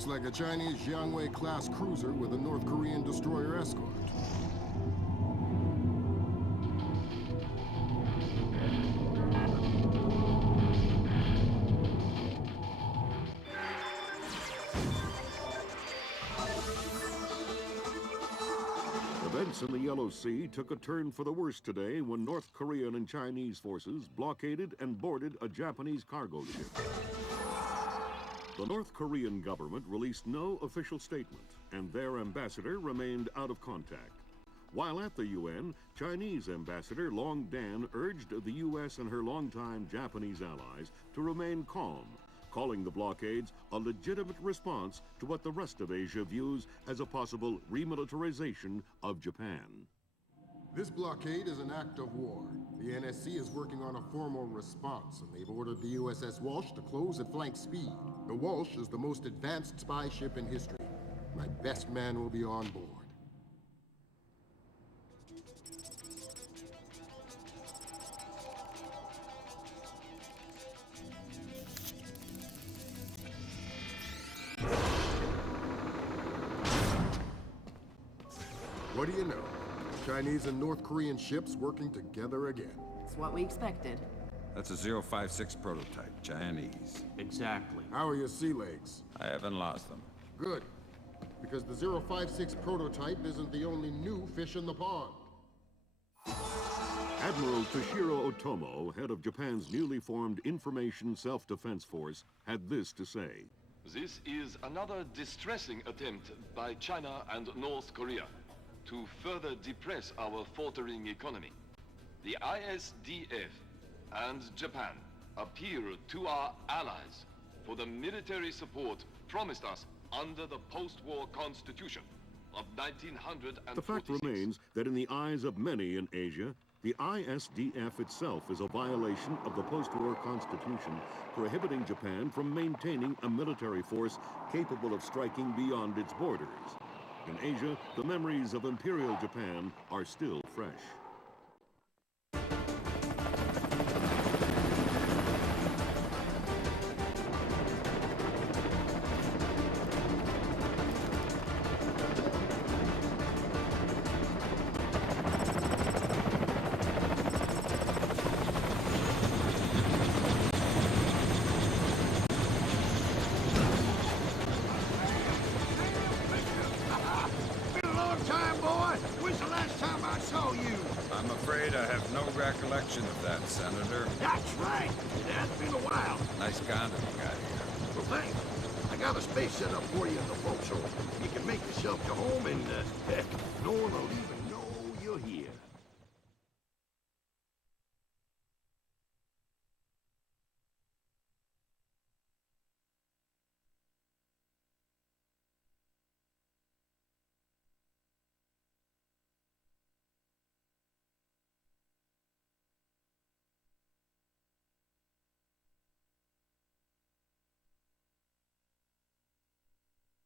Looks like a Chinese Jiangwei-class cruiser with a North Korean destroyer escort. Events in the Yellow Sea took a turn for the worse today when North Korean and Chinese forces blockaded and boarded a Japanese cargo ship. The North Korean government released no official statement, and their ambassador remained out of contact. While at the UN, Chinese Ambassador Long Dan urged the U.S. and her longtime Japanese allies to remain calm, calling the blockades a legitimate response to what the rest of Asia views as a possible remilitarization of Japan. This blockade is an act of war. The NSC is working on a formal response, and they've ordered the USS Walsh to close at flank speed. The Walsh is the most advanced spy ship in history. My best man will be on board. What do you know? Chinese and North Korean ships working together again. It's what we expected. That's a 056 prototype, Chinese. Exactly. How are your sea legs? I haven't lost them. Good. Because the 056 prototype isn't the only new fish in the pond. Admiral Toshiro Otomo, head of Japan's newly formed Information Self-Defense Force, had this to say. This is another distressing attempt by China and North Korea to further depress our faltering economy. The ISDF and Japan appeal to our allies for the military support promised us under the post-war constitution of 1946. The fact remains that in the eyes of many in Asia, the ISDF itself is a violation of the post-war constitution, prohibiting Japan from maintaining a military force capable of striking beyond its borders. In Asia, the memories of Imperial Japan are still fresh. I'm afraid I have no recollection of that, Senator. That's right. It has been a while. Nice condom you got here. Well, thanks. I got a space set up for you in the forecastle. You can make yourself to home and, heck, no one will even know you're here.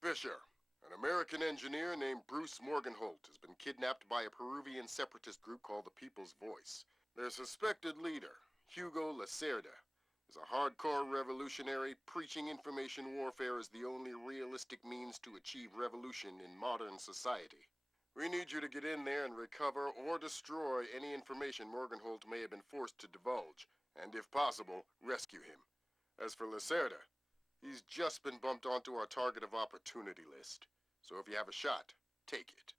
Fisher, an American engineer named Bruce Morgenholt, has been kidnapped by a Peruvian separatist group called the People's Voice. Their suspected leader, Hugo Lacerda, is a hardcore revolutionary preaching information warfare as the only realistic means to achieve revolution in modern society. We need you to get in there and recover or destroy any information Morgenholt may have been forced to divulge, and if possible, rescue him. As for Lacerda, he's just been bumped onto our target of opportunity list. So if you have a shot, take it.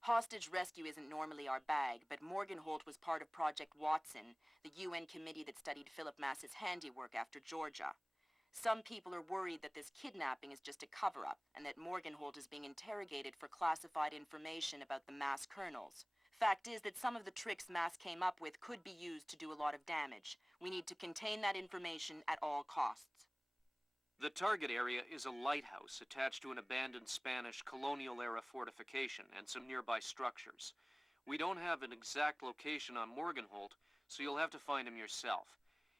Hostage rescue isn't normally our bag, but Morgenholt was part of Project Watson, the UN committee that studied Philip Mass's handiwork after Georgia. Some people are worried that this kidnapping is just a cover-up, and that Morgenholt is being interrogated for classified information about the Mass kernels. Fact is that some of the tricks Mass came up with could be used to do a lot of damage. We need to contain that information at all costs. The target area is a lighthouse attached to an abandoned Spanish colonial-era fortification and some nearby structures. We don't have an exact location on Morgenholt, so you'll have to find him yourself.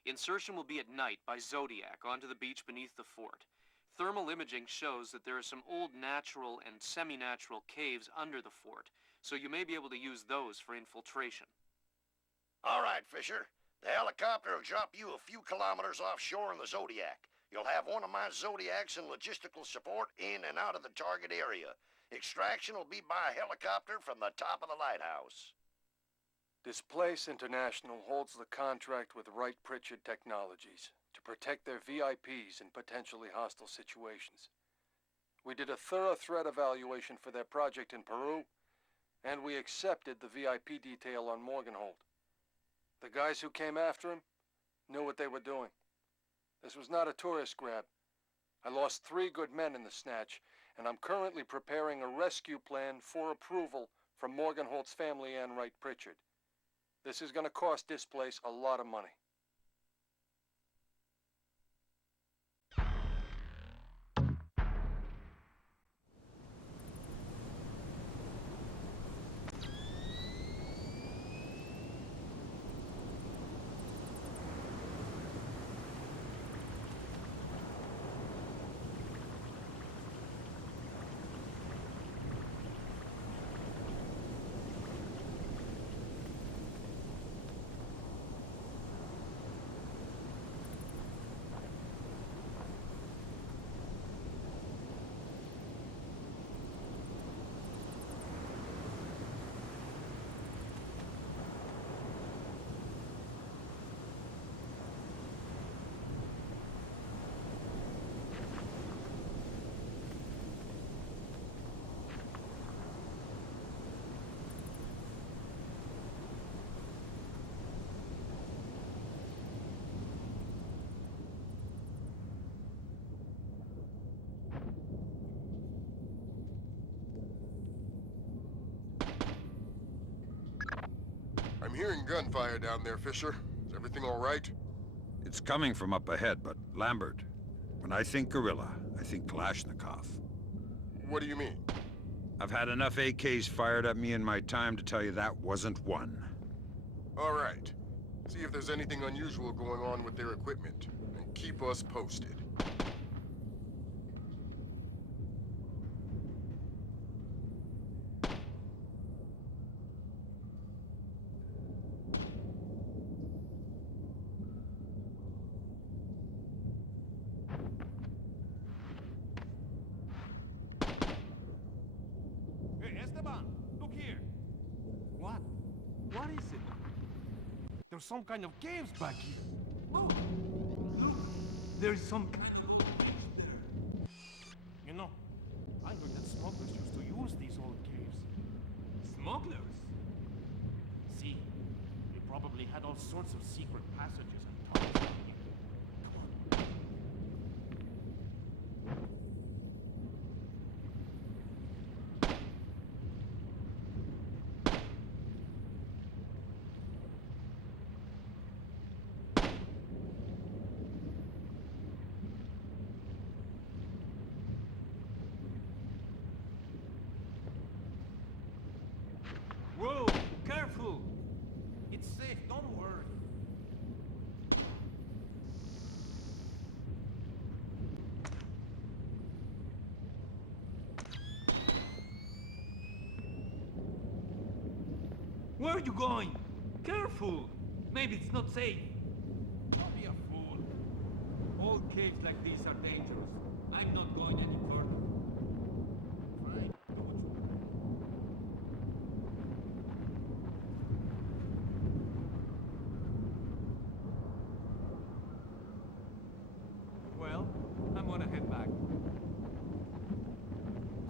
Insertion will be at night by Zodiac onto the beach beneath the fort. Thermal imaging shows that there are some old natural and semi-natural caves under the fort, so you may be able to use those for infiltration. All right, Fisher. The helicopter will drop you a few kilometers offshore in the Zodiac. You'll have one of my Zodiacs and logistical support in and out of the target area. Extraction will be by helicopter from the top of the lighthouse. Displace International holds the contract with Wright Pritchard Technologies to protect their VIPs in potentially hostile situations. We did a thorough threat evaluation for their project in Peru, and we accepted the VIP detail on Morganholt. The guys who came after him knew what they were doing. This was not a tourist grab. I lost 3 good men in the snatch, and I'm currently preparing a rescue plan for approval from Morganholt's family and Wright Pritchard. This is going to cost Displace a lot of money. I'm hearing gunfire down there, Fisher. Is everything all right? It's coming from up ahead, but Lambert, when I think guerrilla, I think Kalashnikov. What do you mean? I've had enough AKs fired at me in my time to tell you that wasn't one. All right. See if there's anything unusual going on with their equipment, and keep us posted. What is it? There's some kind of caves back here. Oh, look, there's some kind of caves there. You know, I heard that smugglers used to use these old caves. Smugglers? See, they probably had all sorts of secret passages and tunnels down here. Come on. Whoa, careful! It's safe, don't worry. Where are you going? Careful! Maybe it's not safe. Don't be a fool. All caves like these are dangerous. I'm not going any further. Fine, do what you want. Well, I'm gonna head back.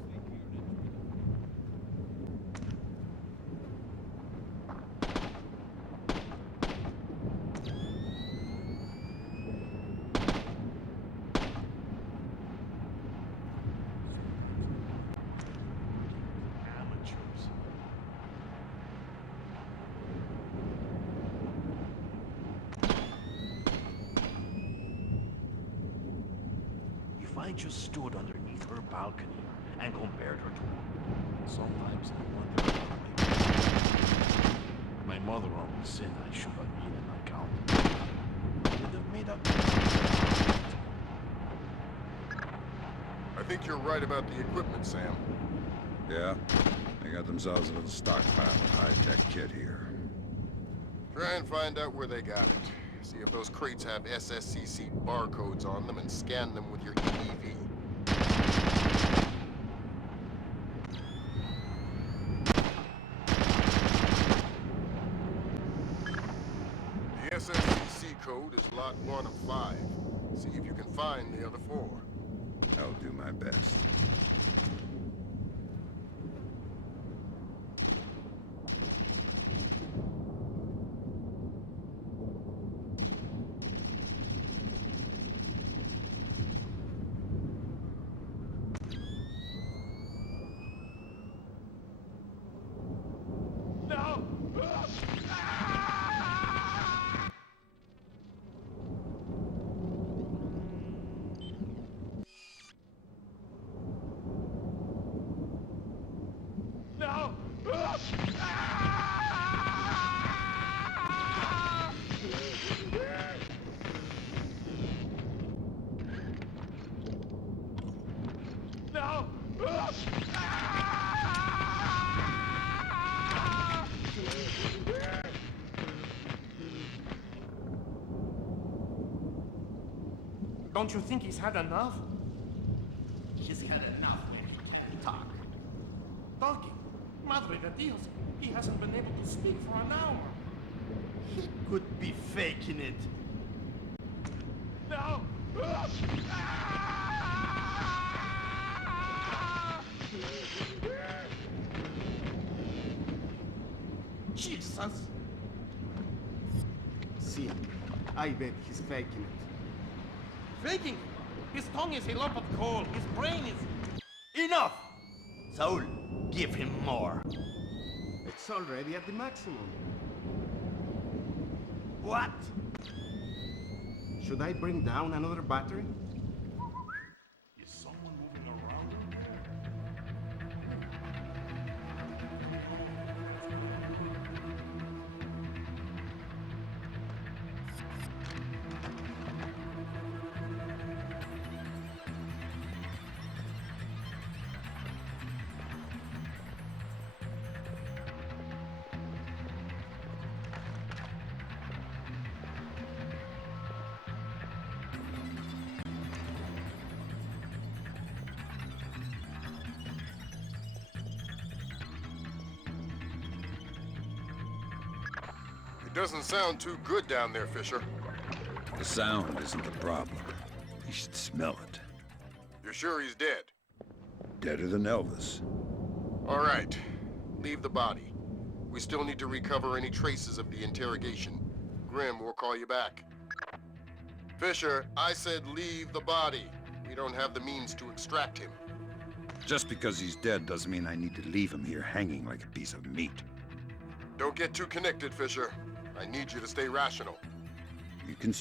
Stay here and enjoy the view. Amateurs. If I just stood underneath her balcony and compared her to her, sometimes I wonder about my mother always said I should have been an accountant. Would have made up. I think you're right about the equipment, Sam. Yeah, they got themselves a little stockpile of high-tech kit here. Try and find out where they got it. See if those crates have SSCC barcodes on them and scan them with your EEV. The SSCC code is lot 1 of 5. See if you can find the other 4. I'll do my best. No! No! No! Don't you think he's had enough? He's had enough and he can't talk. Talking? Madre de Dios, he hasn't been able to speak for an hour. He could be faking it. No! Jesus! See, I bet he's faking it. Faking! His tongue is a lump of coal. His brain is... Enough! Saul, give him more. It's already at the maximum. What? Should I bring down another battery? Is someone moving around? It doesn't sound too good down there, Fisher. The sound isn't the problem. You should smell it. You're sure he's dead? Deader than Elvis. All right. Leave the body. We still need to recover any traces of the interrogation. Grim will call you back. Fisher, I said leave the body. We don't have the means to extract him. Just because he's dead doesn't mean I need to leave him here hanging like a piece of meat. Don't get too connected, Fisher. I need you to stay rational. You can